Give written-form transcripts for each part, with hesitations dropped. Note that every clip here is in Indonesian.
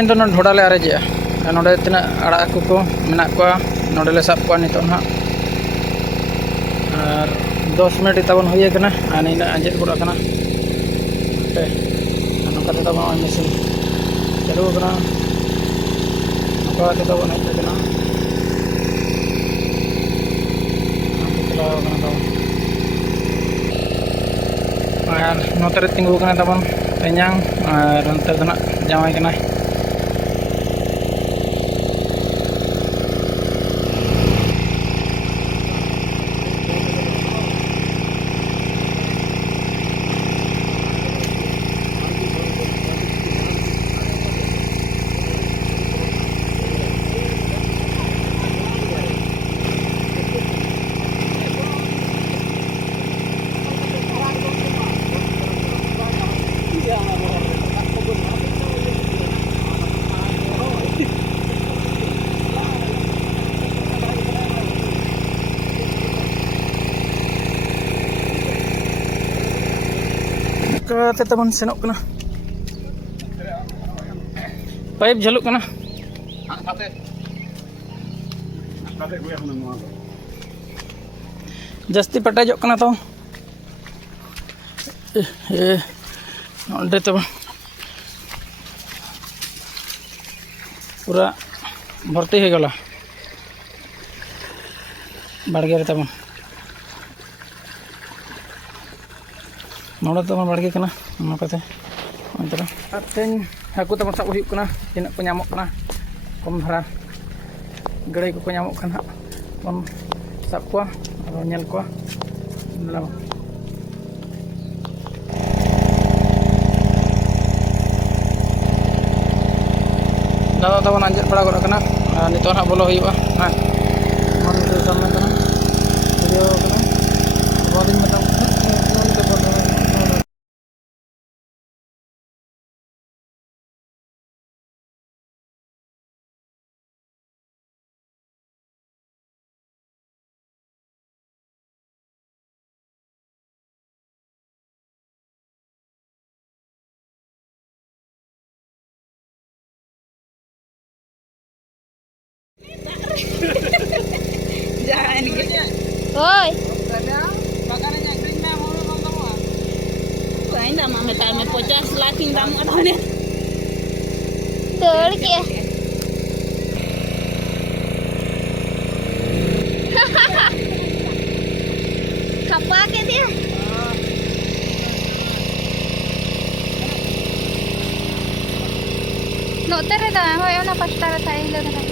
Tehen do ढोड़ा ले आरेजे नोडे तना आड़ा हाकु को मेना कोआ नोडे ले साब कोआ नितो ना और 10 मिनट ताबन हुई कना आर इन आंजेद गोड़ कना पे नोका ते ताबन मेसिन चालू कना नोका ते ताबन हेज कना चलाव कना ताबन और नोते रे तिंगु कना ताबन पेኛং और नोते दो ना जामाई कना kata teman senok kena pipe jaluk kena jasti petajok kena tau onde teman pura भर्ती हो गला बाड़गे रे तेमन नोड़ा तेमन बाड़गे कना नोकाते अंतरा तेन हाकु तेमन साब हुयुग कना तिना को ᱧᱟᱢᱚᱜ कना कम धारा गड़ाई को ᱧᱟᱢᱚᱜ कना बन साब को और नेल को दादा तबन आंजेद बड़ा गड़ कना नितो ना बोलो हुयुगा हां मन के सामने कना वीडियो कना बोलिंग मत Jangan gitu. Oi. Makanannya kering mah mau kamu. Lain dah mama tak pocah slaking kamu ada ni. Dol kia. Apa ke dia? No te reda, hoy una pasta ta ile da.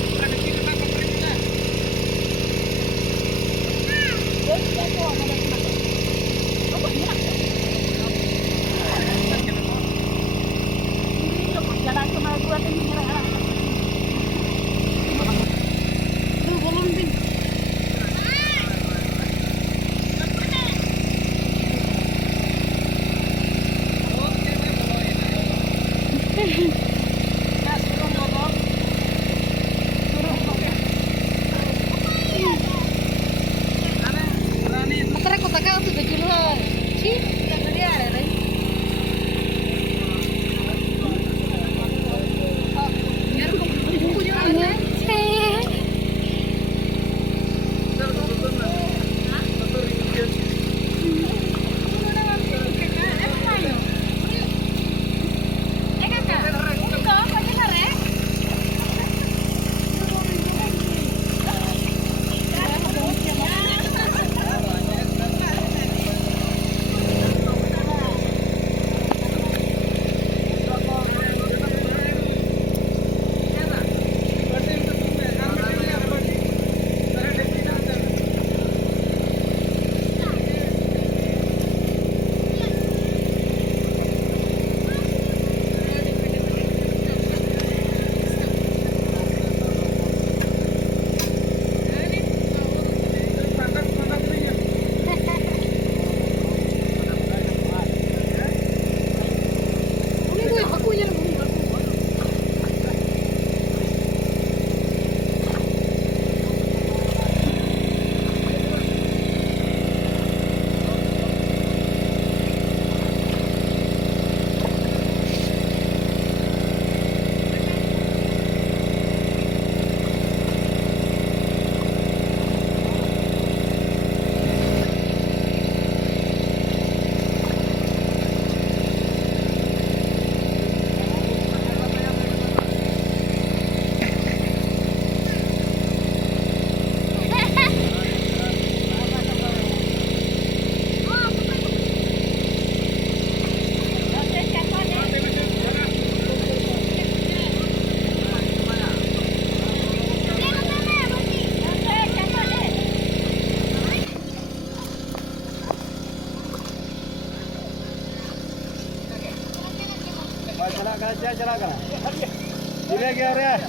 Boleh ke area?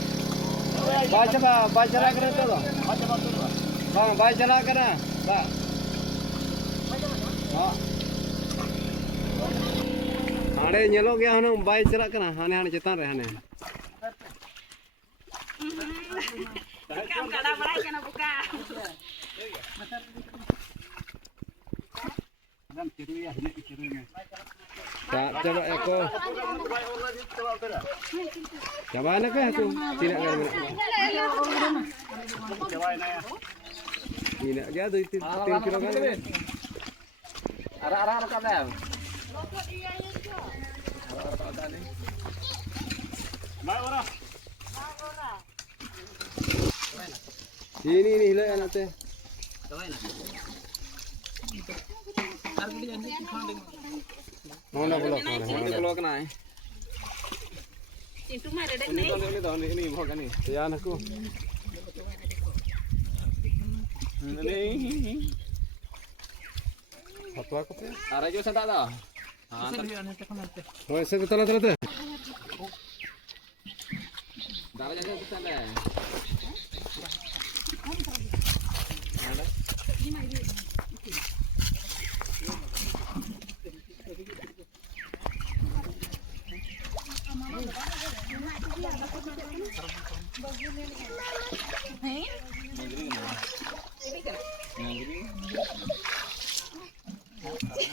Baca lah kena tu. Bang, baca lah kena. Bang. Hane nyelok ya hane baik cerak kena. Hane cetan re hane. Kam kada balai kana buka. Coba eko. Coba nak ke aku? Tidak kan. Ini dia tu 3 kilo kan. Arah kat dah. Ini hilang anak teh. Mana belok? Mana belok kena? Cintu mah redek nih. Ini mau kan ni. Ya anakku. Ini. Apa aku tu? Arah jo santak dah. Oh, saya betul. Dah jaga kita dah.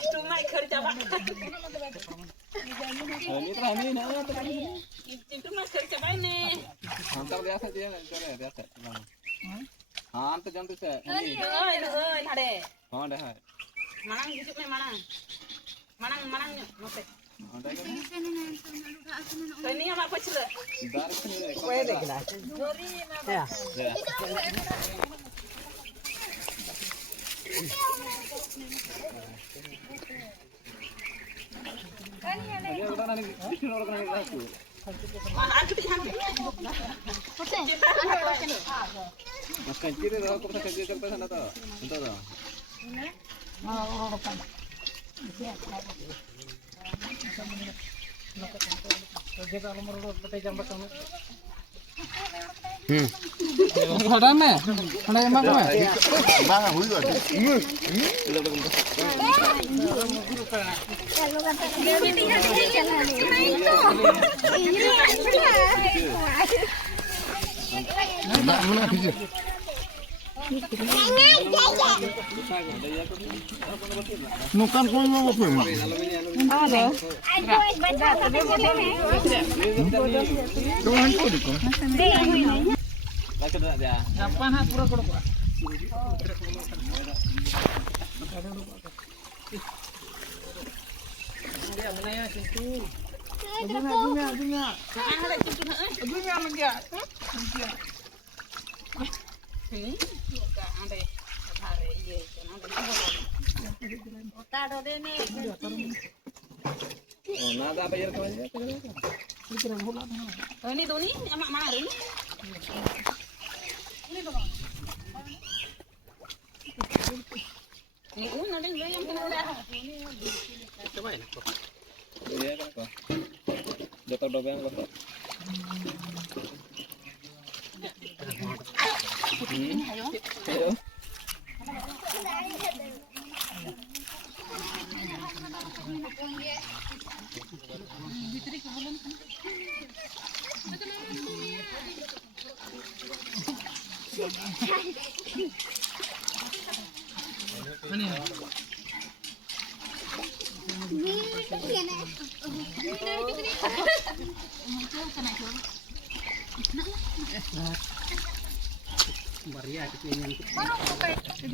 Cuma kerja pak. Ini terani nak. Cuma kerja pak ni. Hantar dia saja dia. Hantar jam tu saya. Oi, hade. Oh dah. Manang hidup ni manang. Manang nope. Ada kan? Ini apa pecel? Dar sini. Pwede kena. Ya. Ya. Dia udah nanti bikin orang nanti aku. Mana aku tihan. Mas kancir itu aku pasal kancir ke sana tu. Entah tu. Ada me? Ada emak me? Bang, hui tu. Mana kerja? Nukan kau mau apa mak? Ada. Kau hantu di kau. Lagi dah dia. Apa nak pura-pura? Dia menanya situ. Bunga. Ada cintu nak. Bunga mendia. Ini juga ada. Hari ini ada. Oh, nada bayar kau aja. Ini tu ni, amak mana ini? Ini nanti yang kena udah. Coba ini. Iya kan kau. Jatuh dobeng kau. Ayo.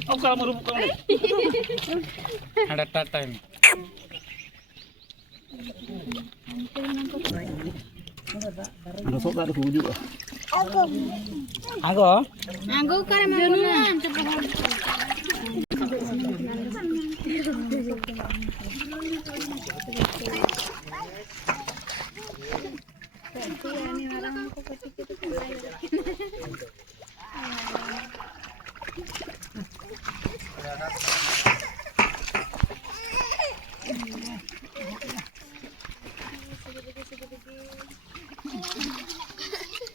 Oh, kalau mau rubuk kamu. Ada time. Masuk tak ada wujud. Anggo. Anggo kare magunan.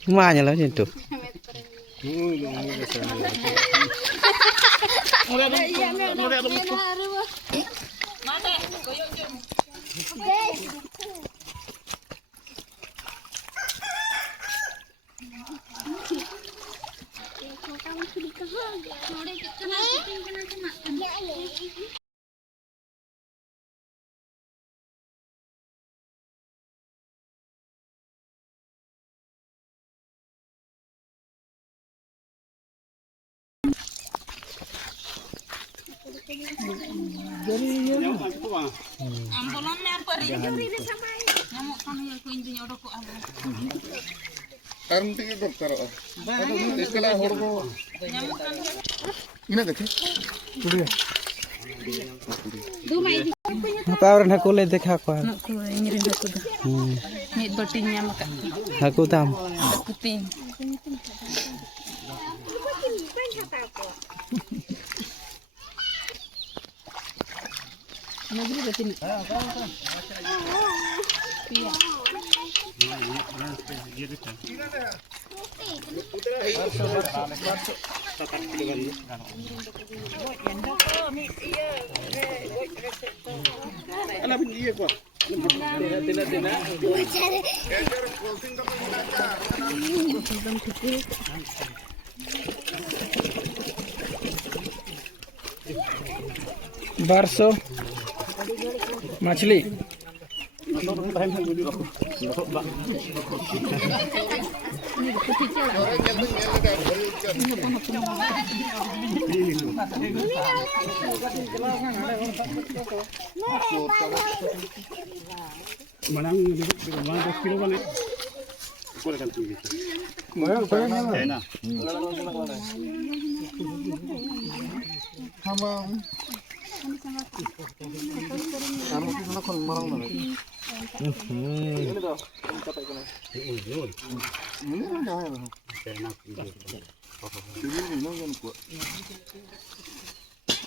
Semuanya lah itu. Ambulan ni apa rin? Nyamuk kan ya ko intinya udah ko abang. Karun tinggi dokter. Iskala horgo. Nyamuk kan Ina देखे Apa haku le dekha ko. nak ko ngirin aku dah. Ni bati nyamuk kan. Haku tam. Kuting. Negeri bati ni. बारसो मछली